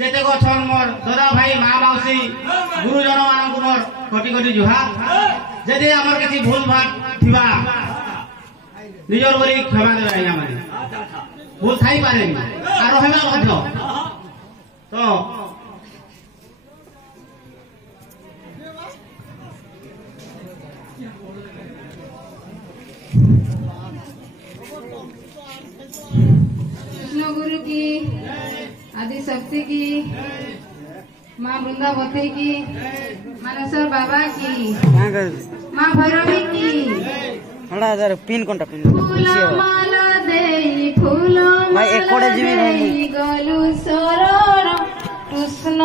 जेते गछन मोर दादा भाई माँ मौसी गुरुजन मानक मोर कोटि कोटि जुहार जदि हमर किसी भूल भाट थिबा निजर बोली क्षमा देबे आज्ञा माने भूल थाई पारे आरो हेबा मध्य तो कृष्ण गुरु की आदि शक्ति की माँ वृंदावती की मानेश्वर बाबा की माँ भैरवी की पिन कोनटा पिन फूल माला देई फूल माला देई गलु शरण कृष्ण।